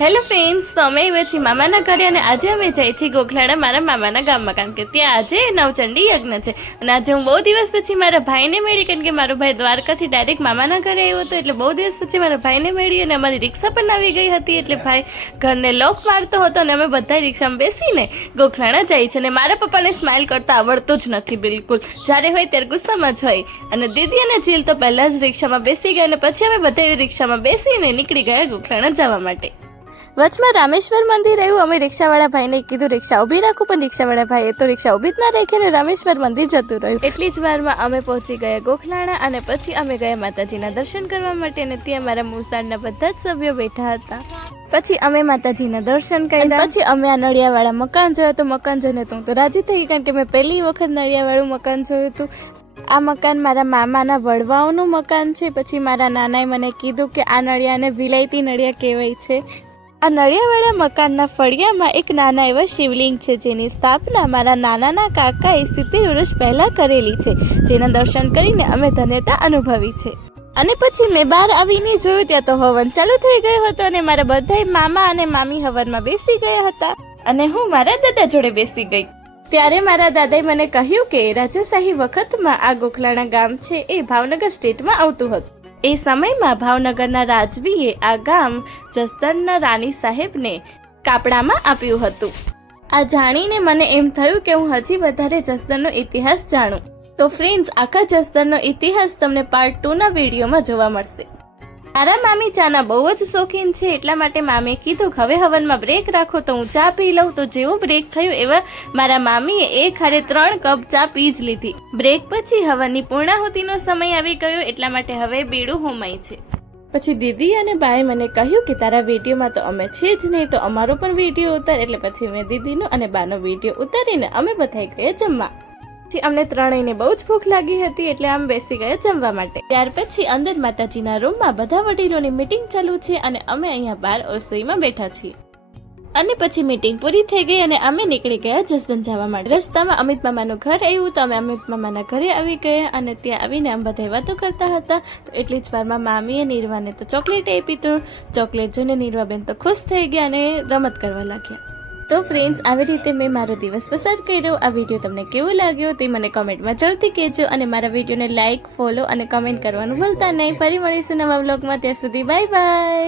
Hello friends, તો અમે પછી મામાના ઘરે અને આજે અમે જઈએ છીએ ગોખલાણા મારા મામાના ગામમાં, કારણ કે ત્યાં આજે નવચંડી યજ્ઞ છે. અને આજે હું બહુ દિવસ પછી મારા ભાઈને મળી, કારણ કે મારો ભાઈ દ્વારકાથી ડાયરેક્ટ મામાના ઘરે આવ્યો હતો, એટલે બહુ દિવસ પછી મારા ભાઈને મળી. અને અમારી રિક્ષા પણ આવી ગઈ હતી, એટલે ભાઈ ઘરને લોક મારતો હતો અને અમે બધા રિક્ષામાં બેસીને ગોખલાણા જઈએ છીએ. અને મારા પપ્પાને સ્માઇલ કરતા આવડતું જ નથી બિલકુલ, જ્યારે હોય ત્યારે ગુસ્સામાં જ હોય. અને દીદી અને જીલ તો પહેલાં જ રિક્ષામાં બેસી ગયા અને પછી અમે બધા રિક્ષામાં બેસીને નીકળી ગયા ગોખલાણા જવા માટે. વચમાં રામેશ્વર મંદિર આવ્યું. અમે રિક્ષાવાળા ભાઈને કીધું રિક્ષા ઊભી રાખું, પણ રિક્ષાવાળા ભાઈએ તો રિક્ષા ઊભી જ ના રાખી અને રામેશ્વર મંદિર જતું રહ્યું. એટલી જ વારમાં અમે પહોંચી ગયા ગોખલાણા અને પછી અમે ગયા માતાજીના દર્શન કરવા માટે. અને ત્યાં મારા મોસાળના બધા જ સભ્યો બેઠા હતા. પછી અમે માતાજીના દર્શન કર્યા. પછી અમે આ નળિયાવાળા મકાન જોયા. તો મકાન જોઈને તો હું તો રાજી થઈ ગઈ, કારણ કે મેં પહેલી વખત નળિયાવાળું મકાન જોયું હતું. આ મકાન મારા મામાના વડવાઓનું મકાન છે. પછી મારા નાનાએ મને કીધું કે આ નળિયાને વિલાયતી નળિયા કહેવાય છે. આ નળિયાવાળા મકાનના ફળિયામાં એક નાના એવા શિવલિંગ છે, જેની સ્થાપના મારા નાનાના કાકાએ 70 વર્ષ પહેલાં કરેલી છે, જેના દર્શન કરીને અમે ધન્યતા અનુભવી છે. અને પછી મેં બહાર આવીને જોયું, ત્યાં તો હવન ચાલુ થઈ ગયો હતો અને મારા બધા મામા અને મામી હવનમાં બેસી ગયા હતા અને હું મારા દાદા જોડે બેસી ગઈ. ત્યારે મારા દાદાએ મને કહ્યું કે રાજાશાહી વખતમાં આ ગોખલાણા ગામ છે એ ભાવનગર સ્ટેટમાં આવતું હતું. એ સમયમાં ભાવનગરના રાજવીએ આ ગામ જસદણના રાણી સાહેબને કાપડામાં આપ્યું હતું. આ જાણીને મને એમ થયું કે હું હજી વધારે જસદણનો ઇતિહાસ જાણું. તો ફ્રેન્ડ્સ, આખા જસદણનો ઇતિહાસ તમને પાર્ટ 2ના વિડીયોમાં જોવા મળશે. મારા મામી ચાના બહુ જ શોખીન છે, એટલા માટે મામીએ કીધું હવે હવનમાં બ્રેક રાખો, તો હું ચા પી લઉં. તો જેવું બ્રેક થયું એવા મારા મામીએ એક હારે 3 કપ ચા પી જ લીધી. બ્રેક પછી હવનની પૂર્ણાહુતિનો સમય આવી ગયો, એટલા માટે હવે બીડું હોમાય છે. પછી દીદી અને બાએ મને કહ્યું કે તારા વિડીયોમાં તો અમે છે જ નહીં, તો અમારો પણ વિડીયો ઉતાર. એટલે પછી મેં દીદીનો અને બાનો વિડીયો ઉતારીને અમે બધા ગયા જમવા. અમને ત્રણેયને બહુ જ ભૂખ લાગી હતી, એટલે આમ બેસી ગયા જમવા માટે. ત્યાર પછી અંદર માતાજીના રૂમમાં બધા વડીલોની મીટિંગ ચાલુ છે અને અમે અહીંયા બહાર ઓસરીમાં બેઠા છીએ. અને પછી મીટિંગ પૂરી થઈ ગઈ અને અમે નીકળી ગયા જસદણ જવા માટે. રસ્તામાં અમિત મામાનું ઘર આવ્યું, તો અમે અમિત મામાના ઘરે આવી ગયા અને ત્યાં આવીને અમે બધા વાતો કરતા હતા. તો એટલી જ વારમાં મામીએ નીરવાને તો ચોકલેટ આપી. તો ચોકલેટ જોઈને નીરવાબેન તો ખુશ થઈ ગયા અને રમત કરવા લાગ્યા. તો ફ્રેન્ડ્સ, આવી રીતે મેં મારો દિવસ પસાર કર્યો. આ વિડીયો તમને કેવો લાગ્યો તે મને કમેન્ટમાં જલ્દી કહેજો અને મારા વિડીયોને લાઇક, ફોલો અને કમેન્ટ કરવાનું ભૂલતા નહીં. ફરી મળીશું નવા વ્લોગમાં. ત્યાં સુધી બાય બાય.